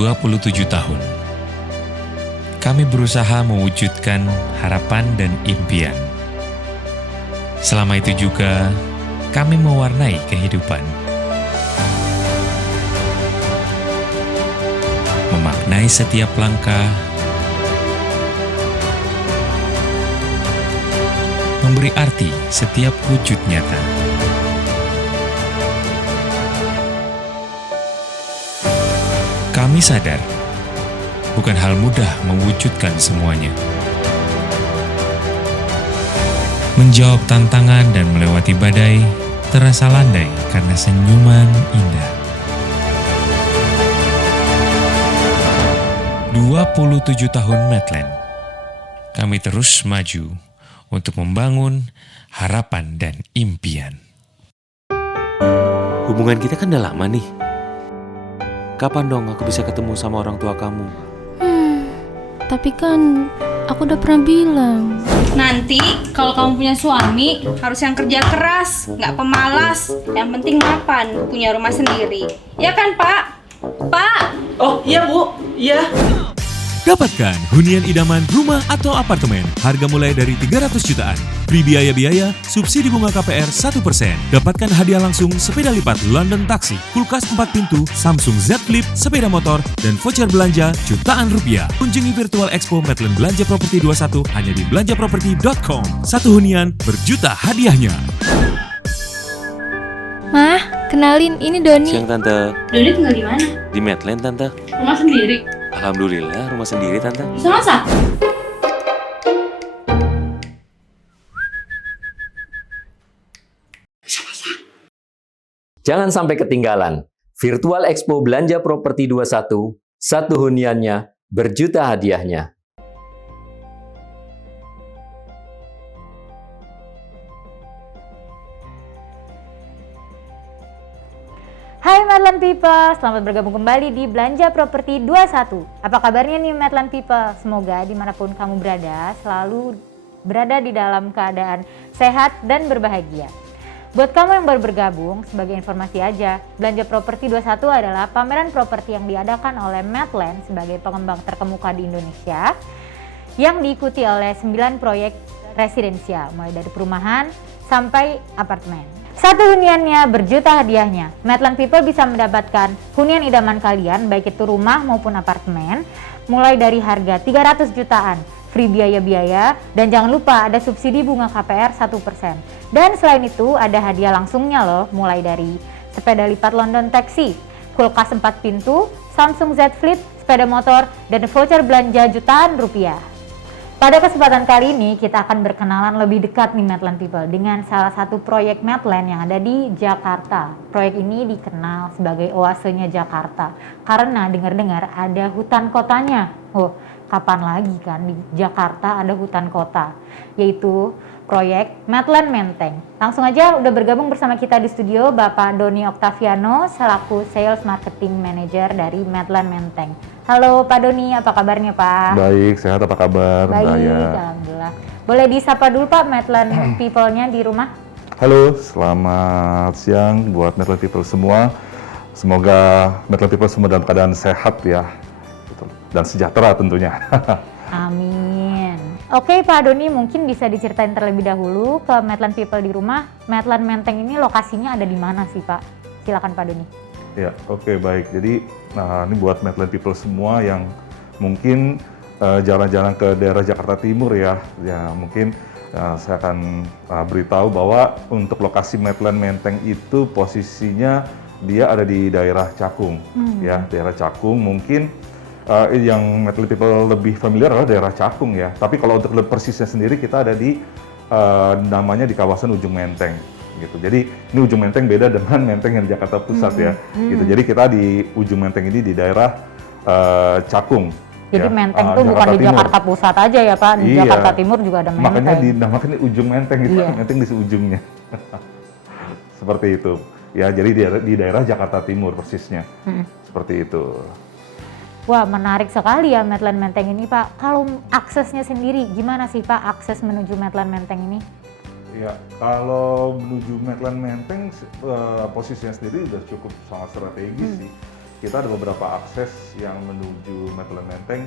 27 tahun. Kami berusaha mewujudkan harapan dan impian. Selama itu juga, kami mewarnai kehidupan. Memaknai setiap langkah, memberi arti setiap wujud nyata. Kami sadar, bukan hal mudah mewujudkan semuanya. Menjawab tantangan dan melewati badai terasa landai karena senyuman indah. 27 tahun Medland, kami terus maju untuk membangun harapan dan impian. Hubungan kita kan udah lama nih. Kapan dong aku bisa ketemu sama orang tua kamu? Tapi kan aku udah pernah bilang. Nanti kalau kamu punya suami harus yang kerja keras, nggak pemalas. Yang penting mapan, punya rumah sendiri. Ya kan Pak? Pak! Oh iya Bu, iya. Dapatkan hunian idaman rumah atau apartemen. Harga mulai dari 300 jutaan. Free biaya-biaya, subsidi bunga KPR 1%. Dapatkan hadiah langsung sepeda lipat London Taxi, kulkas 4 pintu, Samsung Z Flip, sepeda motor, dan voucher belanja jutaan rupiah. Kunjungi Virtual Expo Medland Belanja Properti 21 hanya di belanjaproperti.com. Satu hunian berjuta hadiahnya. Mah, kenalin ini Doni. Siang Tante. Doni tinggal di mana? Di Medland Tante. Rumah sendiri. Alhamdulillah rumah sendiri Tante. Bisa masak? Jangan sampai ketinggalan. Virtual Expo Belanja Properti 21, satu huniannya, berjuta hadiahnya. Hai Medland People, selamat bergabung kembali di Belanja Properti 21. Apa kabarnya nih Medland People? Semoga dimanapun kamu berada, selalu berada di dalam keadaan sehat dan berbahagia. Buat kamu yang baru bergabung, sebagai informasi aja, Belanja Properti 21 adalah pameran properti yang diadakan oleh Medland sebagai pengembang terkemuka di Indonesia yang diikuti oleh 9 proyek residensial, mulai dari perumahan sampai apartemen. Satu huniannya berjuta hadiahnya. Medland People bisa mendapatkan hunian idaman kalian, baik itu rumah maupun apartemen, mulai dari harga 300 jutaan, free biaya-biaya, dan jangan lupa ada subsidi bunga KPR 1%. Dan selain itu ada hadiah langsungnya loh, mulai dari sepeda lipat London Taxi, kulkas 4 pintu, Samsung Z Flip, sepeda motor, dan voucher belanja jutaan rupiah. Pada kesempatan kali ini kita akan berkenalan lebih dekat nih Medland People dengan salah satu proyek Medland yang ada di Jakarta. Proyek ini dikenal sebagai oasenya Jakarta karena dengar-dengar ada hutan kotanya. Oh, kapan lagi kan di Jakarta ada hutan kota, yaitu proyek Medland Menteng. Langsung aja udah bergabung bersama kita di studio Bapak Doni Octaviano selaku Sales Marketing Manager dari Medland Menteng. Halo Pak Doni, apa kabarnya Pak? Baik, sehat, apa kabar? Baik, alhamdulillah. Boleh disapa dulu Pak Medland People-nya di rumah? Halo, selamat siang buat Medland People semua. Semoga Medland People semua dalam keadaan sehat ya, dan sejahtera tentunya. Amin. Oke Pak Doni, mungkin bisa diceritain terlebih dahulu ke Medland People di rumah. Medland Menteng ini lokasinya ada di mana sih Pak? Silakan Pak Doni. Ya, oke, baik. Jadi, ini buat Medland People semua yang mungkin jalan-jalan ke daerah Jakarta Timur ya mungkin saya akan beritahu bahwa untuk lokasi Medland Menteng itu posisinya dia ada di daerah Cakung, ya, daerah Cakung. Mungkin yang Medland People lebih familiar adalah daerah Cakung ya. Tapi kalau untuk persisnya sendiri kita ada di namanya di kawasan Ujung Menteng. Gitu. Jadi ini Ujung Menteng beda dengan Menteng yang di Jakarta Pusat ya. Gitu. Jadi kita di Ujung Menteng ini di daerah Cakung. Jadi ya. Menteng itu bukan di Jakarta Pusat aja ya Pak, di Jakarta Timur juga ada Menteng. Makanya dinamakan Ujung Menteng gitu, Menteng di ujungnya. Seperti itu. Ya, jadi di daerah Jakarta Timur persisnya. Seperti itu. Wah, menarik sekali ya Medland Menteng ini Pak. Kalau aksesnya sendiri gimana sih Pak akses menuju Medland Menteng ini? Ya, kalau menuju Medland Menteng posisinya sendiri sudah cukup sangat strategis sih. kita ada beberapa akses yang menuju Maitland Menteng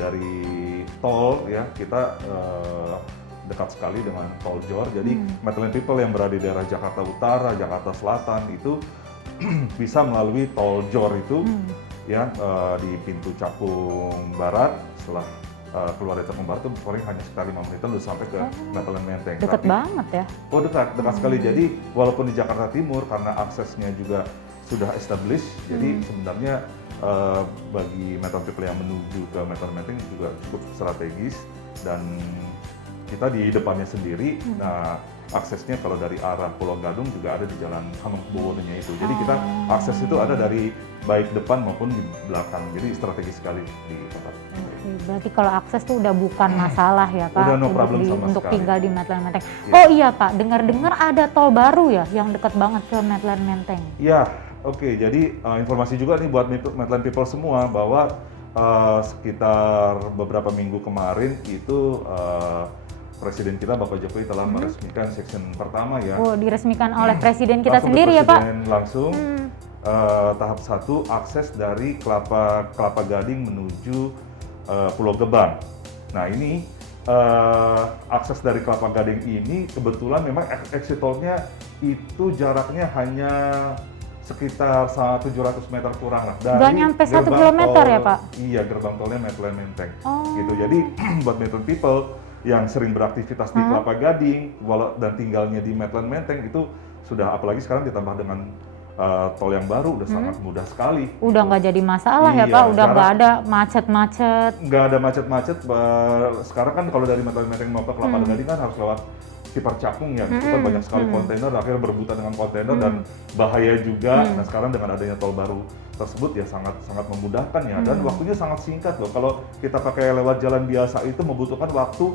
dari tol ya. Kita dekat sekali dengan tol JOR. Jadi Maitland people yang berada di daerah Jakarta Utara, Jakarta Selatan itu bisa melalui tol JOR itu ya di pintu Cakung Barat. Setelah keluar dari Cakung Barat itu paling hanya sekitar 5 menit udah sampai ke Maitland Menteng. Deket banget ya. Oh dekat sekali. Jadi walaupun di Jakarta Timur karena aksesnya juga sudah established, jadi sebenarnya bagi Maitland people yang menuju ke Maitland Menteng juga cukup strategis, dan kita di depannya sendiri. Nah aksesnya kalau dari arah Pulau Gadung juga ada di Jalan Hamengkubuwononya itu. Jadi kita akses itu ada dari baik depan maupun di belakang. Jadi strategis sekali di tempat. Berarti kalau akses tuh udah bukan masalah ya Pak, Udah no problem sama untuk sekali. tinggal di Maitland Menteng. Iya. Oh iya Pak, dengar-dengar ada tol baru ya yang dekat banget ke Maitland Menteng. Ya, oke. Jadi informasi juga nih buat Maitland people semua bahwa sekitar beberapa minggu kemarin itu Presiden kita Bapak Jokowi telah meresmikan section pertama ya. Oh, diresmikan oleh Presiden kita Langsung sendiri ya Pak? Presiden langsung tahap 1 akses dari Kelapa Gading menuju Pulau Gebang. Nah ini akses dari Kelapa Gading ini kebetulan memang exit tolnya itu jaraknya hanya sekitar 700 meter kurang lah. Nggak nyampe 1 kilometer ya Pak? Iya, gerbang tolnya Maitland Menteng. Oh. Gitu. Jadi buat Maitland people yang sering beraktivitas di Kelapa Gading dan tinggalnya di Maitland Menteng itu sudah, apalagi sekarang ditambah dengan tol yang baru, udah sangat mudah sekali. Udah nggak jadi masalah ya Iya, Pak, udah nggak sekarang ada macet-macet. nggak ada macet-macet. Sekarang kan kalau dari Maitland Menteng mau ke Kelapa Gading kan harus lewat Sipar Cakung ya, itu kan banyak sekali kontainer, akhirnya berebutan dengan kontainer dan bahaya juga. Nah sekarang dengan adanya tol baru tersebut ya sangat memudahkan ya, dan waktunya sangat singkat loh. Kalau kita pakai lewat jalan biasa itu membutuhkan waktu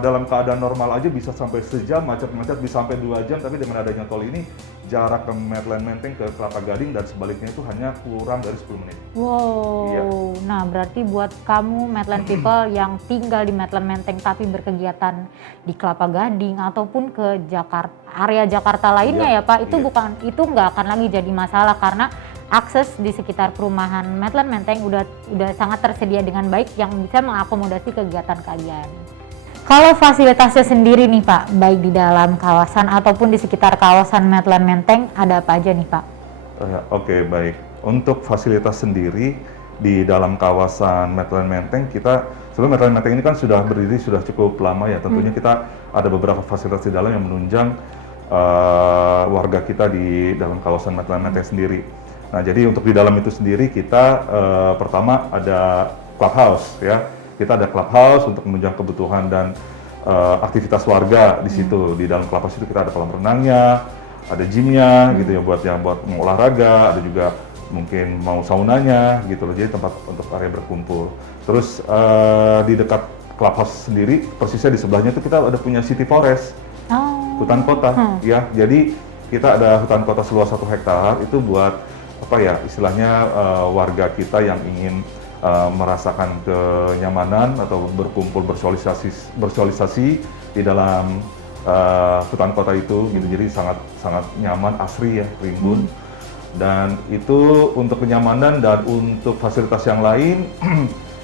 dalam keadaan normal aja bisa sampai sejam, macet-macet bisa sampai 2 jam, tapi dengan adanya tol ini jarak ke Maitland Menteng ke Kelapa Gading dan sebaliknya itu hanya kurang dari 10 menit. Wow, Iya. nah berarti buat kamu Maitland people yang tinggal di Maitland Menteng tapi berkegiatan di Kelapa Gading ataupun ke Jakarta, area Jakarta lainnya Iya, ya Pak, itu iya. itu nggak akan lagi jadi masalah karena akses di sekitar perumahan Maitland Menteng udah sangat tersedia dengan baik yang bisa mengakomodasi kegiatan kalian. Kalau fasilitasnya sendiri nih Pak, baik di dalam kawasan ataupun di sekitar kawasan Maitland Menteng, ada apa aja nih Pak? Oke, baik. Untuk fasilitas sendiri di dalam kawasan Maitland Menteng, sebenarnya Maitland Menteng ini kan sudah berdiri sudah cukup lama ya. Tentunya kita ada beberapa fasilitas di dalam yang menunjang warga kita di dalam kawasan Maitland Menteng sendiri. Nah, jadi untuk di dalam itu sendiri kita pertama ada clubhouse ya. Kita ada clubhouse untuk menunjang kebutuhan dan aktivitas warga di situ. Di dalam clubhouse itu kita ada kolam renangnya, ada gymnya gitu ya buat mau olahraga, ada juga mungkin mau saunanya gitu loh. Jadi tempat untuk area berkumpul. Terus di dekat clubhouse sendiri persisnya di sebelahnya itu kita ada punya city forest, hutan kota ya. Jadi kita ada hutan kota seluas 1 hektar itu buat apa ya istilahnya warga kita yang ingin merasakan kenyamanan atau berkumpul bersosialisasi di dalam hutan kota itu gitu. Jadi sangat nyaman, asri ya, rimbun. Dan itu untuk kenyamanan dan untuk fasilitas yang lain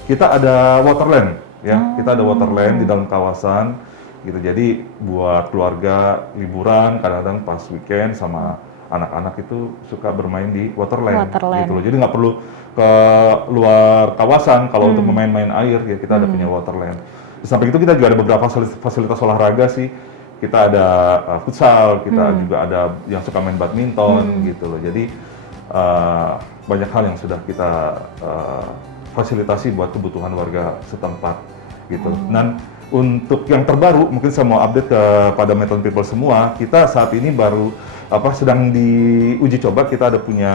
kita ada waterland ya. Kita ada waterland di dalam kawasan gitu. Jadi buat keluarga liburan kadang-kadang pas weekend sama anak-anak itu suka bermain di waterland. Gitu loh. Jadi nggak perlu ke luar kawasan kalau untuk main air ya, kita ada punya waterland. Di samping itu kita juga ada beberapa fasilitas olahraga sih. Kita ada futsal, kita juga ada yang suka main badminton gitu loh. Jadi banyak hal yang sudah kita fasilitasi buat kebutuhan warga setempat gitu. Dan untuk yang terbaru mungkin saya mau update kepada Maitland people semua, kita saat ini baru sedang diuji coba. Kita ada punya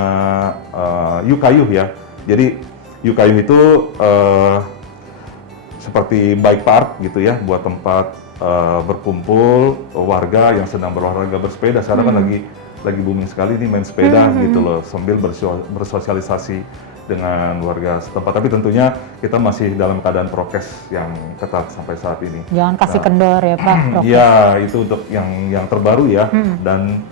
Yukayuh ya. Jadi Yukayuh itu seperti bike park gitu ya, buat tempat berkumpul warga yang sedang berolahraga bersepeda. Sekarang kan lagi booming sekali nih main sepeda gitu loh, sambil bersosialisasi dengan warga setempat. Tapi tentunya kita masih dalam keadaan prokes yang ketat sampai saat ini. Jangan kasih kendor ya Pak. Iya, itu untuk yang terbaru ya. Dan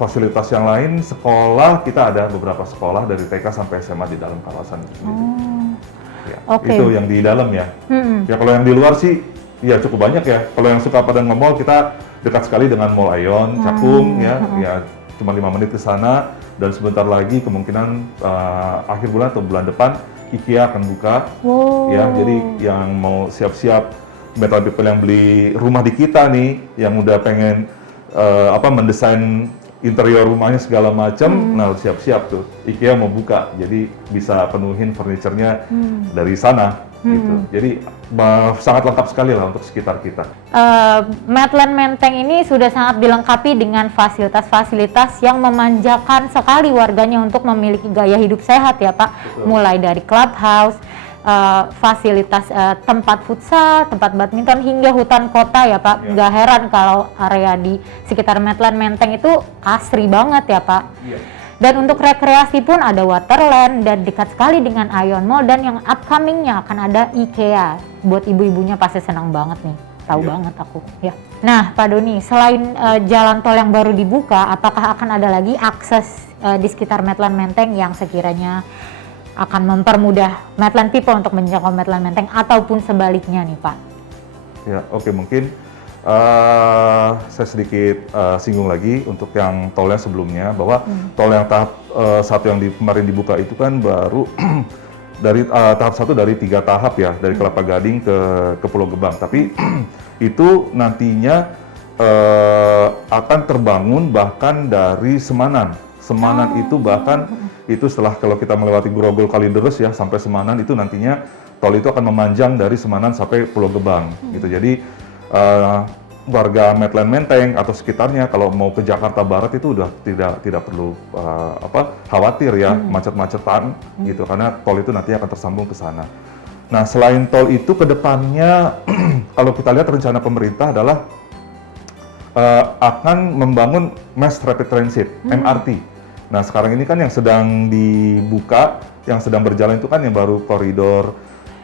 fasilitas yang lain, sekolah kita ada beberapa sekolah dari TK sampai SMA di dalam kawasan itu sendiri. Ya, Oke. itu yang di dalam ya. Ya kalau yang di luar sih ya cukup banyak ya. Kalau yang suka pada nge-mall, kita dekat sekali dengan Mall Aeon, Cakung ya cuma 5 menit ke sana, dan sebentar lagi kemungkinan akhir bulan atau bulan depan IKEA akan buka. Ya, jadi yang mau siap-siap Metlab People yang beli rumah di kita nih, yang udah pengen mendesain interior rumahnya segala macam, nah siap-siap tuh IKEA mau buka, jadi bisa penuhin furniturnya dari sana gitu. Jadi sangat lengkap sekali lah untuk sekitar kita. Maitland Menteng ini sudah sangat dilengkapi dengan fasilitas-fasilitas yang memanjakan sekali warganya untuk memiliki gaya hidup sehat ya Pak. Betul. Mulai dari clubhouse, fasilitas tempat futsal, tempat badminton, hingga hutan kota ya Pak. Nggak heran kalau area di sekitar Maitland Menteng itu asri banget ya Pak. Dan untuk rekreasi pun ada Waterland dan dekat sekali dengan Aeon Mall, dan yang upcoming-nya akan ada IKEA. Buat ibu-ibunya pasti senang banget nih. Tahu banget aku ya. Nah Pak Doni, selain jalan tol yang baru dibuka, apakah akan ada lagi akses di sekitar Maitland Menteng yang sekiranya akan mempermudah Maitland People untuk menjangkau Maitland Menteng, ataupun sebaliknya nih Pak? Ya, oke, mungkin saya sedikit singgung lagi untuk yang tol yang sebelumnya, bahwa tol yang tahap 1 yang kemarin dibuka itu kan baru dari tahap 1 dari 3 tahap ya, dari Kelapa Gading ke Pulau Gebang. Tapi itu nantinya akan terbangun bahkan dari Semanan. Semanan itu bahkan itu setelah kalau kita melewati Grogol Kalideres ya sampai Semanan, itu nantinya tol itu akan memanjang dari Semanan sampai Pulau Gebang gitu. Jadi warga Maitland Menteng atau sekitarnya kalau mau ke Jakarta Barat itu udah tidak perlu khawatir ya macet-macetan gitu, karena tol itu nanti akan tersambung ke sana. Nah, selain tol itu ke depannya kalau kita lihat rencana pemerintah adalah akan membangun Mass Rapid Transit MRT. Nah, sekarang ini kan yang sedang dibuka, yang sedang berjalan itu kan yang baru koridor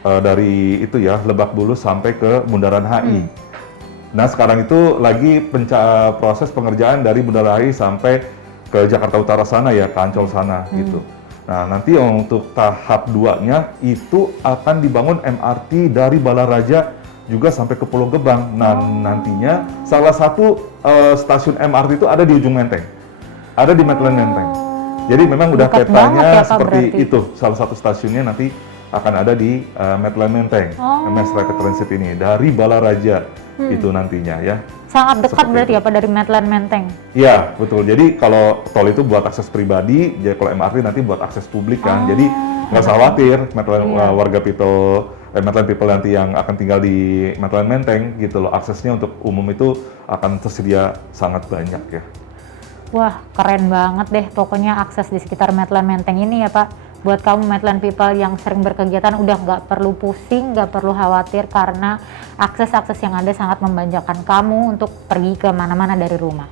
dari itu ya Lebak Bulus sampai ke Bundaran HI. Nah, sekarang itu lagi proses pengerjaan dari Bundaran HI sampai ke Jakarta Utara sana ya, ke Ancol sana gitu. Nah, nanti untuk tahap 2-nya itu akan dibangun MRT dari Balaraja juga sampai ke Pulau Gebang. Nah, nantinya salah satu stasiun MRT itu ada di ujung Menteng. Ada di Maitland Menteng. Jadi memang udah Dekat petanya banget ya, Pak, seperti berarti. itu. Salah satu stasiunnya nanti akan ada di Maitland Menteng. MS Rapid Transit ini dari Balaraja itu nantinya ya. Sangat dekat Seperti berarti itu. ya Pak dari Maitland Menteng. Iya, betul. Jadi kalau tol itu buat akses pribadi, jadi kalau MRT nanti buat akses publik kan. Jadi nggak usah khawatir, warga Maitland People nanti yang akan tinggal di Maitland Menteng gitu loh, aksesnya untuk umum itu akan tersedia sangat banyak ya. Wah, keren banget deh pokoknya akses di sekitar Maitland Menteng ini ya Pak. Buat kamu Maitland People yang sering berkegiatan udah nggak perlu pusing, nggak perlu khawatir, karena akses-akses yang ada sangat membanjakan kamu untuk pergi ke mana-mana dari rumah.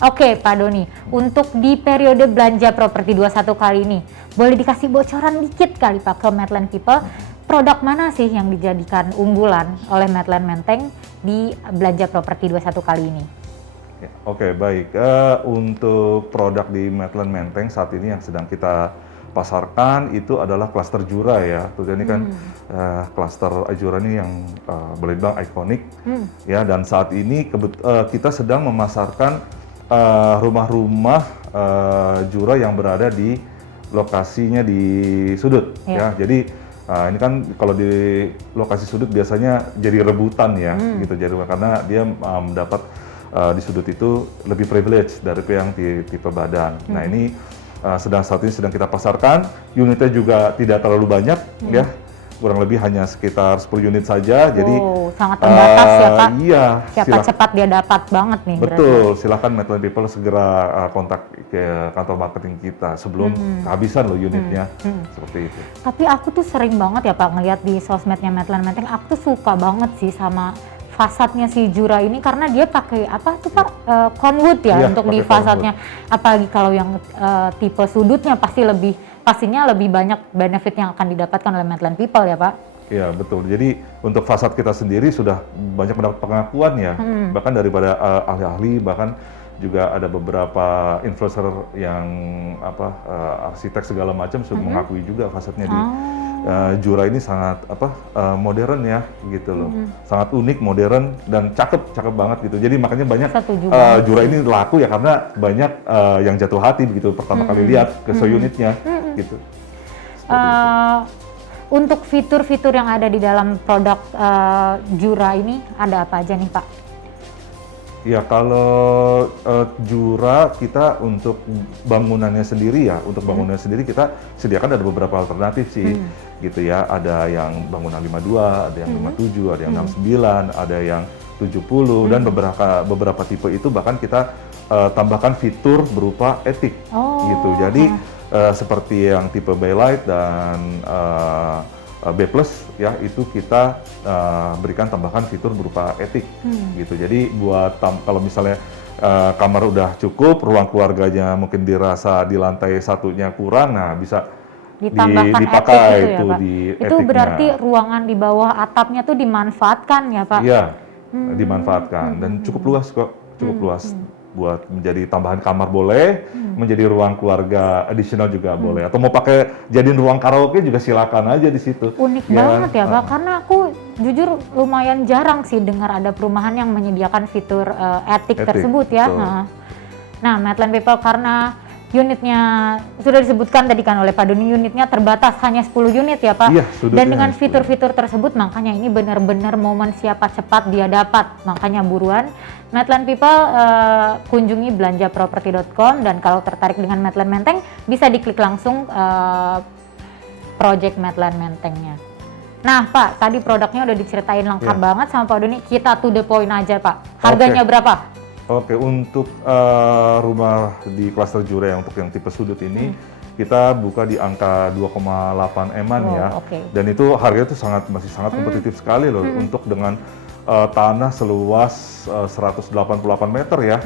Oke Pak Doni, untuk di periode belanja properti 21 kali ini, boleh dikasih bocoran dikit kali Pak ke Maitland People, produk mana sih yang dijadikan unggulan oleh Maitland Menteng di belanja properti 21 kali ini? Ya, oke, baik. Untuk produk di Maitland Menteng saat ini yang sedang kita pasarkan itu adalah klaster Jura ya. Ini kan klaster Jura ini yang boleh dibilang ikonik ya. Dan saat ini kita sedang memasarkan rumah-rumah Jura yang berada di lokasinya di sudut ya. Jadi ini kan kalau di lokasi sudut biasanya jadi rebutan ya gitu. Jadi karena dia mendapat di sudut itu lebih privilege dari yang di tipe badan. Nah ini saat ini sedang kita pasarkan, unitnya juga tidak terlalu banyak ya, kurang lebih hanya sekitar 10 unit saja. Jadi sangat terbatas ya Pak. Iya. Siapa cepat dia dapat banget nih. Betul, silakan Maitland People segera kontak ke kantor marketing kita sebelum kehabisan loh unitnya, seperti itu. Tapi aku tuh sering banget ya Pak ngeliat di sosmednya Maitland Menteng, aku tuh suka banget sih sama fasadnya si Jura ini, karena dia pakai apa tuh Pak, conwood ya untuk di fasadnya. Apalagi kalau yang tipe sudutnya pastinya lebih banyak benefit yang akan didapatkan oleh Maitland People ya Pak. Iya betul. Jadi untuk fasad kita sendiri sudah banyak mendapat pengakuan ya, bahkan daripada ahli-ahli, bahkan juga ada beberapa influencer yang arsitek segala macam sudah mengakui juga fasadnya di Jura ini sangat modern ya gitu loh, sangat unik, modern dan cakep banget gitu. Jadi makanya banyak Jura ini laku ya karena banyak yang jatuh hati begitu pertama kali lihat ke unitnya gitu. Untuk fitur-fitur yang ada di dalam produk Jura ini ada apa aja nih Pak? Ya kalau Jura kita untuk bangunannya sendiri ya, untuk bangunannya sendiri kita sediakan ada beberapa alternatif sih gitu ya. Ada yang bangunan 52, ada yang 57, ada yang 69, ada yang 70 dan beberapa tipe itu bahkan kita tambahkan fitur berupa etik gitu. Jadi seperti yang tipe Baylight dan B+ ya itu kita berikan tambahan fitur berupa etik gitu. Jadi buat kalau misalnya kamar udah cukup, ruang keluarganya mungkin dirasa di lantai satunya kurang, nah bisa dipakai itu ya, di etiknya. Itu berarti ruangan di bawah atapnya tuh dimanfaatkan ya Pak? Iya, dimanfaatkan dan cukup luas kok, cukup luas. Buat menjadi tambahan kamar boleh, menjadi ruang keluarga additional juga boleh, atau mau pakai jadiin ruang karaoke juga silakan aja di situ. Unik banget ya Pak, karena aku jujur lumayan jarang sih dengar ada perumahan yang menyediakan fitur etik tersebut ya. Nah, Maitland People karena unitnya sudah disebutkan tadi kan oleh Pak Doni, unitnya terbatas hanya 10 unit ya Pak. Iya, dan dengan fitur-fitur tersebut makanya ini benar-benar momen siapa cepat dia dapat. Makanya buruan Maitland People kunjungi belanjaproperti.com dan kalau tertarik dengan Maitland Menteng bisa diklik langsung project Maitland Mentengnya. Nah Pak, tadi produknya udah diceritain lengkap banget sama Pak Doni. Kita to the point aja Pak. Harganya berapa? Oke, untuk rumah di klaster Jura yang untuk yang tipe sudut ini kita buka di angka 2,8 M-an ya. Dan itu harganya tuh masih sangat kompetitif sekali loh untuk dengan tanah seluas 188 meter ya.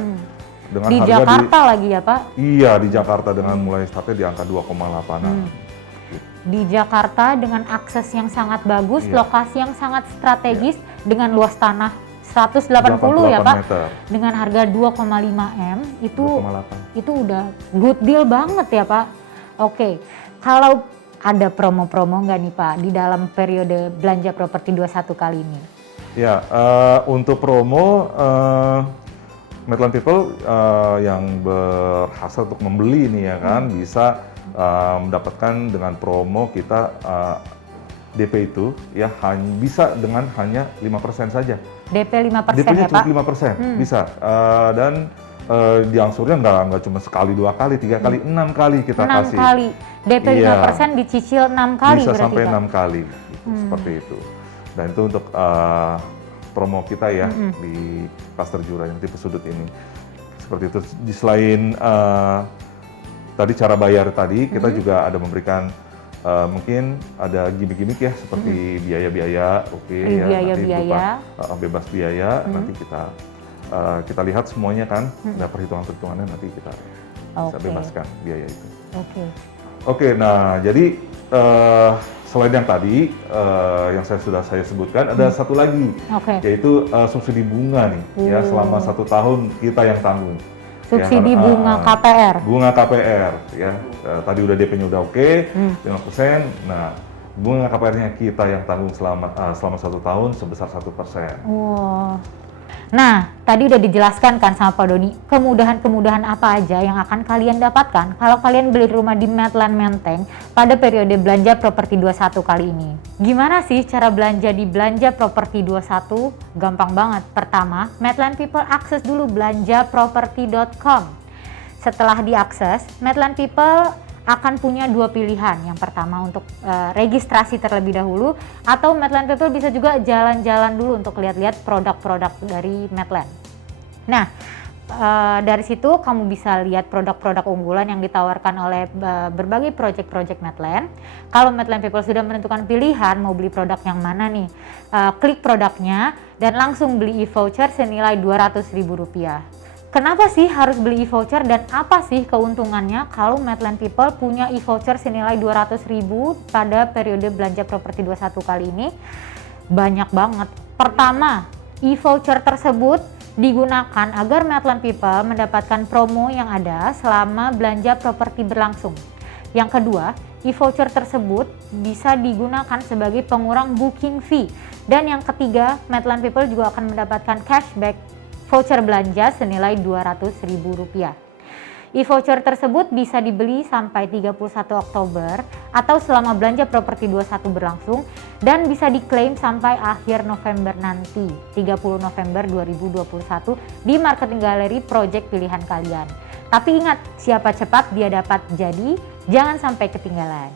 Dengan di harga Jakarta lagi ya Pak? Iya, di Jakarta dengan mulai startnya di angka 2,8-an. Di Jakarta dengan akses yang sangat bagus, lokasi yang sangat strategis dengan luas tanah 180 ya Pak, meter. Dengan harga 2,5 M itu udah good deal banget ya Pak. Oke, kalau ada promo-promo nggak nih Pak di dalam periode belanja properti 21 kali ini? Ya, untuk promo Maitland People yang berhasil untuk membeli ini ya kan bisa mendapatkan dengan promo kita DP itu ya bisa dengan hanya 5% saja. DP 5% DP-nya ya Pak? cuma 5% bisa dan diangsurnya nggak cuma sekali, 2 kali, 3 kali, 6 kali kita 6 kasih. kali. DP 5% dicicil 6 kali bisa berarti sampai Pak? 6 kali gitu, seperti itu. Dan itu untuk promo kita ya di klaster Jura yang tipe sudut ini. Seperti itu. Selain tadi cara bayar tadi, kita juga ada memberikan mungkin ada gimmick-gimmick ya seperti biaya-biaya, ya nanti berupa bebas biaya, nanti kita lihat semuanya kan, ada perhitungannya nanti kita bisa bebaskan biaya itu. Oke, nah jadi selain yang tadi yang saya sebutkan ada satu lagi, yaitu subsidi bunga nih ya selama 1 tahun kita yang tanggung. Subsidi bunga KPR. Bunga KPR ya. Tadi udah DP-nya udah 5%. Nah, bunga KPR-nya kita yang tanggung selama 1 tahun sebesar 1%. Wow. Nah, tadi udah dijelaskan kan sama Pak Doni, kemudahan-kemudahan apa aja yang akan kalian dapatkan kalau kalian beli rumah di Maitland Menteng pada periode belanja properti 21 kali ini. Gimana sih cara belanja di belanja properti 21? Gampang banget. Pertama, Maitland People akses dulu belanjaproperti.com. Setelah diakses, Maitland People akan punya 2 pilihan. Yang pertama untuk registrasi terlebih dahulu, atau Maitland People bisa juga jalan-jalan dulu untuk lihat-lihat produk-produk dari Maitland. Nah, dari situ kamu bisa lihat produk-produk unggulan yang ditawarkan oleh berbagai project-project Maitland. Kalau Maitland People sudah menentukan pilihan mau beli produk yang mana nih, klik produknya dan langsung beli e-voucher senilai Rp200.000. Kenapa sih harus beli e-voucher dan apa sih keuntungannya kalau Maitland People punya e-voucher senilai Rp200.000 pada periode belanja properti 21 kali ini? Banyak banget. Pertama, e-voucher tersebut digunakan agar Maitland People mendapatkan promo yang ada selama belanja properti berlangsung. Yang kedua, e-voucher tersebut bisa digunakan sebagai pengurang booking fee. Dan yang ketiga, Maitland People juga akan mendapatkan cashback voucher belanja senilai Rp200.000. E-voucher tersebut bisa dibeli sampai 31 Oktober atau selama belanja properti 21 berlangsung dan bisa diklaim sampai akhir November nanti, 30 November 2021 di marketing gallery project pilihan kalian. Tapi ingat, siapa cepat dia dapat, jadi jangan sampai ketinggalan.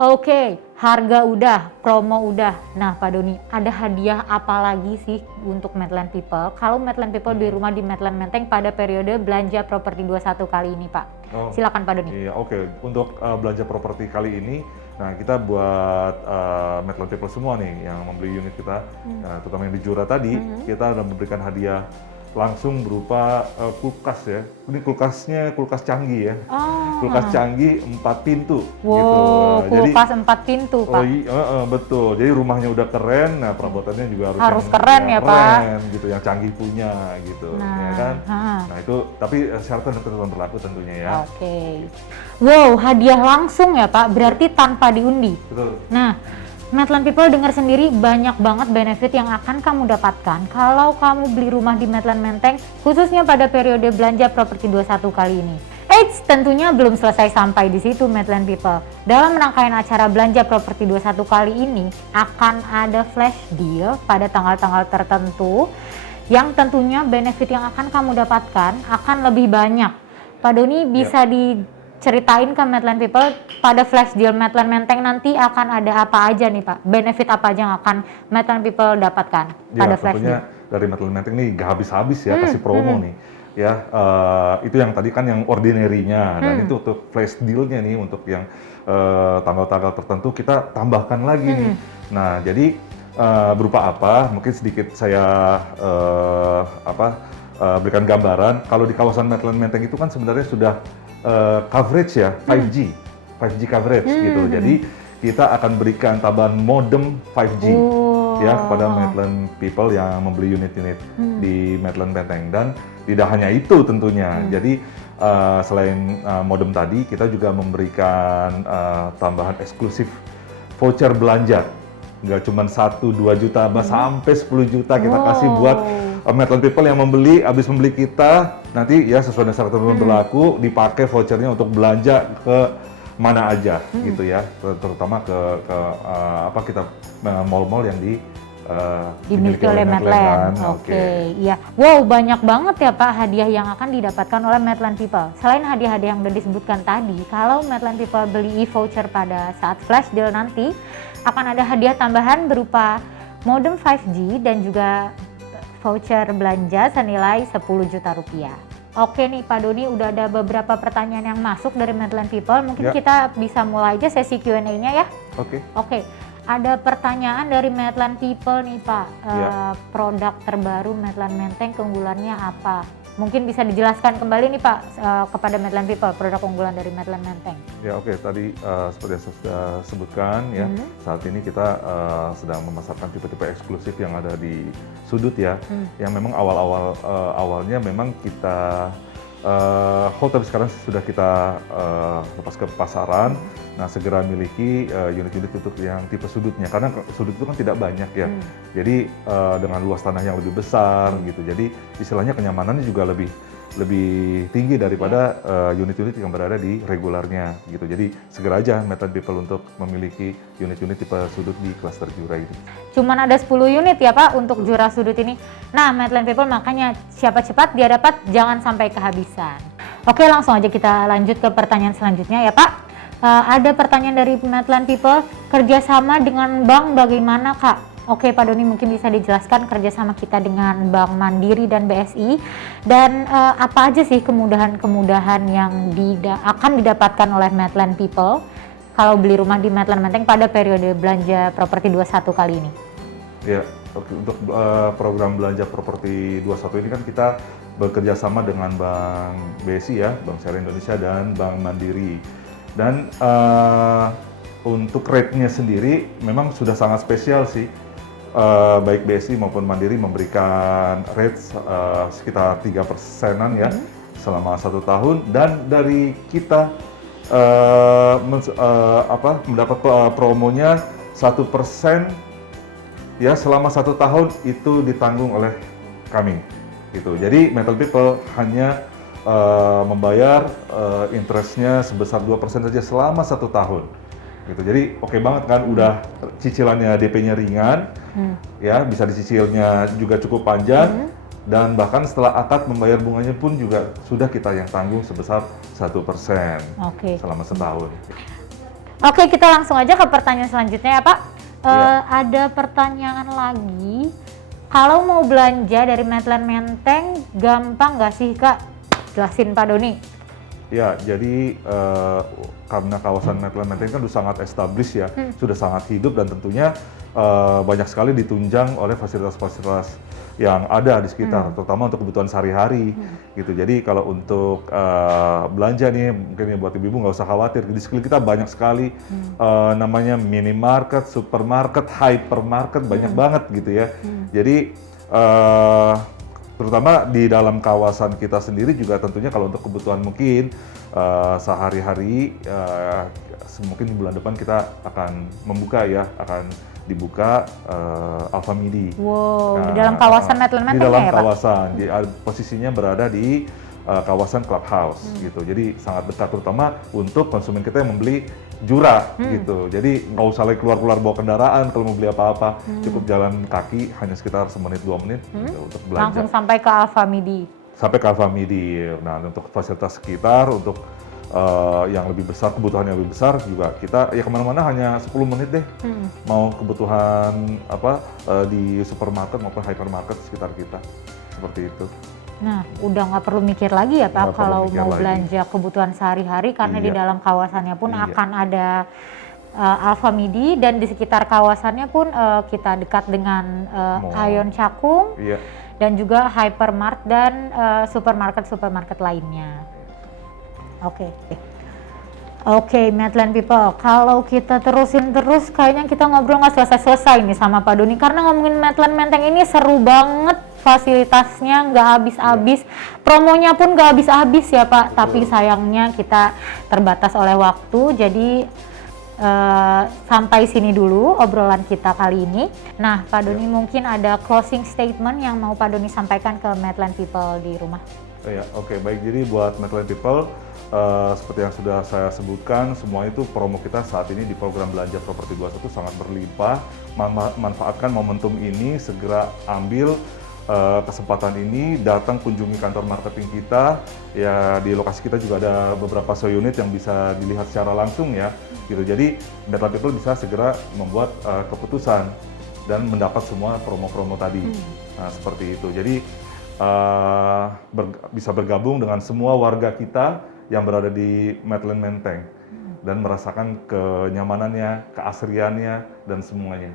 Oke, harga udah, promo udah. Nah Pak Doni, ada hadiah apa lagi sih untuk Maitland People? Kalau Maitland People di rumah di Maitland Menteng pada periode belanja properti 21 kali ini Pak. Silakan Pak Doni. Iya, oke. Untuk belanja properti kali ini, nah kita buat Maitland People semua nih yang membeli unit kita, terutama yang di Jura tadi, kita udah memberikan hadiah langsung berupa kulkas ya. Ini kulkasnya kulkas canggih ya. Kulkas canggih 4 pintu. Wow, gitu. kulkas 4 pintu Pak. Betul. Jadi rumahnya udah keren. Nah perabotannya juga harus keren ya Pak. Keren gitu, yang canggih punya gitu, ya kan. Nah itu tapi syarat dan ketentuan berlaku tentunya ya. Oke. Wow, hadiah langsung ya Pak. Berarti tanpa diundi. Betul. Nah, Maitland People dengar sendiri banyak banget benefit yang akan kamu dapatkan kalau kamu beli rumah di Maitland Menteng, khususnya pada periode belanja properti 21 kali ini. Eits, tentunya belum selesai sampai di situ Maitland People. Dalam rangkaian acara belanja properti 21 kali ini akan ada flash deal pada tanggal-tanggal tertentu yang tentunya benefit yang akan kamu dapatkan akan lebih banyak. Pak Doni bisa diceritain ke Maitland People pada flash deal Maitland Menteng nanti akan ada apa aja nih Pak? Benefit apa aja yang akan Maitland People dapatkan pada flash deal? Dari Maitland Menteng nih gak habis-habis ya kasih promo nih. Ya, itu yang tadi kan yang ordinary-nya, dan itu untuk flash deal-nya nih untuk yang tanggal-tanggal tertentu kita tambahkan lagi nih. Nah, jadi berupa apa? Mungkin sedikit saya berikan gambaran. Kalau di kawasan Maitland Menteng itu kan sebenarnya sudah coverage ya, 5G coverage gitu. Jadi kita akan berikan tambahan modem 5G ya kepada Maitland People yang membeli unit-unit di Maitland Menteng. Dan tidak hanya itu tentunya. Jadi selain modem tadi, kita juga memberikan tambahan eksklusif voucher belanja. Nggak cuma 1-2 juta, sampai 10 juta kita kasih buat Maitland People yang membeli, habis membeli kita, nanti ya sesuai dengan syarat ketentuan berlaku, dipakai vouchernya untuk belanja ke mana aja gitu ya, terutama ke kita mall-mall yang dimiliki oleh Maitland. Oke, iya. Wow, banyak banget ya Pak hadiah yang akan didapatkan oleh Maitland People. Selain hadiah-hadiah yang udah disebutkan tadi, kalau Maitland People beli e-voucher pada saat flash deal nanti, akan ada hadiah tambahan berupa modem 5G dan juga voucher belanja senilai 10 juta rupiah. Oke nih Pak Doni, udah ada beberapa pertanyaan yang masuk dari Maitland People. Mungkin kita bisa mulai aja sesi Q&A-nya ya. Oke. Ada pertanyaan dari Maitland People nih Pak. Produk terbaru Maitland Menteng keunggulannya apa? Mungkin bisa dijelaskan kembali nih Pak kepada Maitland People, produk unggulan dari Maitland Menteng. Ya oke, tadi seperti yang saya sudah sebutkan ya, saat ini kita sedang memasarkan tipe-tipe eksklusif yang ada di sudut ya, yang memang awalnya memang kita hold, tapi sekarang sudah kita lepas ke pasaran. Nah, segera miliki unit-unit untuk yang tipe sudutnya, karena sudut itu kan tidak banyak ya. Jadi dengan luas tanah yang lebih besar gitu. Jadi istilahnya kenyamanannya juga lebih tinggi daripada unit-unit yang berada di regularnya gitu. Jadi segera aja Maitland People untuk memiliki unit-unit tipe sudut di klaster Jura ini. Cuman ada 10 unit ya Pak untuk Jura sudut ini. Nah, Maitland People makanya siapa cepat dia dapat, jangan sampai kehabisan. Oke, langsung aja kita lanjut ke pertanyaan selanjutnya ya Pak. Ada pertanyaan dari Maitland People, kerjasama dengan bank bagaimana Kak? Oke Pak Doni, mungkin bisa dijelaskan kerjasama kita dengan Bank Mandiri dan BSI, dan apa aja sih kemudahan-kemudahan yang akan didapatkan oleh Maitland People kalau beli rumah di Maitland Menteng pada periode belanja properti 21 kali ini? Ya, untuk program belanja properti 21 ini kan kita bekerja sama dengan Bank BSI ya, Bank Syariah Indonesia dan Bank Mandiri. Dan untuk rate-nya sendiri memang sudah sangat spesial sih. baik BSI maupun Mandiri memberikan rate sekitar 3%-an ya selama 1 tahun, dan dari kita mendapat promonya 1% ya selama 1 tahun itu ditanggung oleh kami gitu. Jadi Metal People hanya membayar interestnya sebesar 2% saja selama 1 tahun gitu. Jadi oke banget kan, udah cicilannya DP-nya ringan ya, bisa dicicilnya juga cukup panjang, dan bahkan setelah akad membayar bunganya pun juga sudah kita yang tanggung sebesar 1% selama setahun. Oke, kita langsung aja ke pertanyaan selanjutnya ya Pak. Ada pertanyaan lagi, kalau mau belanja dari Medland Menteng gampang nggak sih Kak? Jelasin Pak Doni. Ya, jadi karena kawasan Medland Menteng kan sudah sangat established ya, sudah sangat hidup, dan tentunya banyak sekali ditunjang oleh fasilitas-fasilitas yang ada di sekitar, terutama untuk kebutuhan sehari-hari gitu. Jadi kalau untuk belanja nih, mungkin ya buat ibu-ibu nggak usah khawatir, di sekeliling kita banyak sekali namanya minimarket, supermarket, hypermarket, banyak banget gitu ya. Jadi terutama di dalam kawasan kita sendiri juga tentunya kalau untuk kebutuhan mungkin sehari-hari, mungkin di bulan depan kita akan membuka ya, akan dibuka Alfamidi. Wow, di dalam kawasan Medland Menteng ya Pak? Di dalam kawasan, posisinya berada di kawasan Clubhouse gitu. Jadi sangat dekat, terutama untuk konsumen kita yang membeli jurah gitu. Jadi nggak usah lagi keluar-keluar bawa kendaraan kalau mau beli apa-apa, cukup jalan kaki hanya sekitar 1-2 menit gitu, untuk belanja. Langsung sampai ke Alfamidi. Sampai ke Alfamidi. Nah, untuk fasilitas sekitar, untuk yang lebih besar, kebutuhan yang lebih besar juga kita ya kemana-mana hanya 10 menit deh. Mau kebutuhan apa di supermarket maupun hypermarket sekitar kita, seperti itu. Nah, udah nggak perlu mikir lagi ya Pak kalau mau belanja kebutuhan sehari-hari, karena di dalam kawasannya pun akan ada Alfamidi, dan di sekitar kawasannya pun kita dekat dengan Aeon Cakung dan juga Hypermart dan supermarket lainnya. Oke, Medland People, kalau kita terusin terus kayaknya kita ngobrol nggak selesai-selesai nih sama Pak Doni, karena ngomongin Medland Menteng ini seru banget, fasilitasnya nggak habis-habis, promonya pun nggak habis-habis ya Pak, tapi sayangnya kita terbatas oleh waktu, jadi sampai sini dulu obrolan kita kali ini. Nah, Pak Doni mungkin ada closing statement yang mau Pak Doni sampaikan ke Medland People di rumah. Oke, baik, jadi buat Medland People, seperti yang sudah saya sebutkan, semua itu promo kita saat ini di program Belanja Properti 21 sangat berlimpah. Manfaatkan momentum ini, segera ambil kesempatan ini, datang kunjungi kantor marketing kita. Ya, di lokasi kita juga ada beberapa show unit yang bisa dilihat secara langsung ya. Gitu. Jadi Medland People bisa segera membuat keputusan dan mendapat semua promo-promo tadi. Nah, seperti itu. Jadi bisa bergabung dengan semua warga kita yang berada di Medland Menteng dan merasakan kenyamanannya, keasriannya, dan semuanya.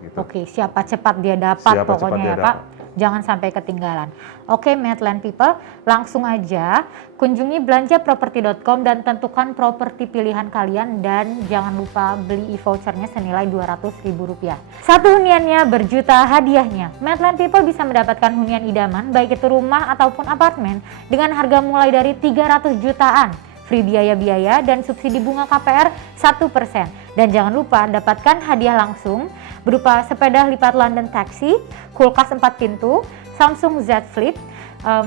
Gitu. Oke, siapa cepat dia dapat pokoknya ya Pak. Jangan sampai ketinggalan. Oke, Medland People, langsung aja kunjungi belanjaproperti.com dan tentukan properti pilihan kalian, dan jangan lupa beli e-vouchernya senilai Rp200.000. Satu huniannya berjuta hadiahnya. Medland People bisa mendapatkan hunian idaman baik itu rumah ataupun apartemen dengan harga mulai dari 300 jutaan. Free biaya-biaya dan subsidi bunga KPR 1%. Dan jangan lupa dapatkan hadiah langsung berupa sepeda lipat London Taxi, kulkas 4 pintu, Samsung Z Flip,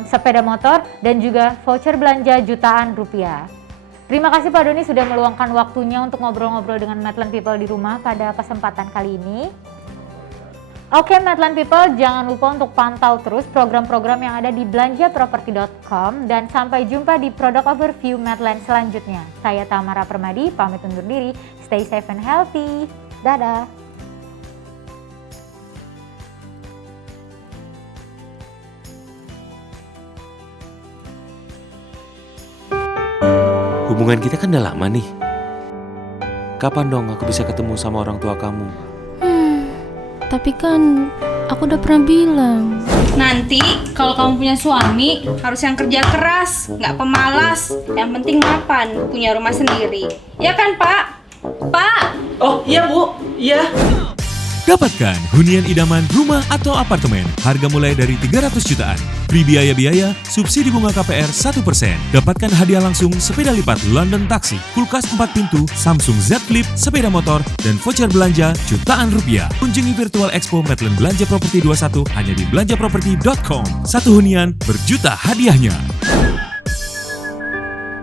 sepeda motor, dan juga voucher belanja jutaan rupiah. Terima kasih Pak Doni sudah meluangkan waktunya untuk ngobrol-ngobrol dengan Medland People di rumah pada kesempatan kali ini. Oke, Medland People, jangan lupa untuk pantau terus program-program yang ada di belanjaproperti.com, dan sampai jumpa di Product Overview Medland selanjutnya. Saya Tamara Permadi, pamit undur diri. Stay safe and healthy. Dadah. Hubungan kita kan udah lama nih. Kapan dong aku bisa ketemu sama orang tua kamu? Tapi kan aku udah pernah bilang. Nanti kalau kamu punya suami harus yang kerja keras, nggak pemalas. Yang penting mapan, punya rumah sendiri. Ya kan Pak? Pak? Oh iya Bu, iya. Dapatkan hunian idaman rumah atau apartemen, harga mulai dari 300 jutaan. Free biaya-biaya, subsidi bunga KPR 1%. Dapatkan hadiah langsung sepeda lipat London Taxi, kulkas 4 pintu, Samsung Z Flip, sepeda motor, dan voucher belanja jutaan rupiah. Kunjungi Virtual Expo Medland Belanja Properti 21 hanya di belanjaproperti.com. Satu hunian berjuta hadiahnya.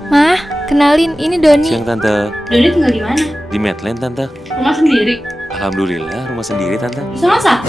Mah, kenalin ini Doni. Siang Tante, Doni tinggal di mana? di Medland Tante. Rumah sendiri. Alhamdulillah rumah sendiri Tante. Bisa masak?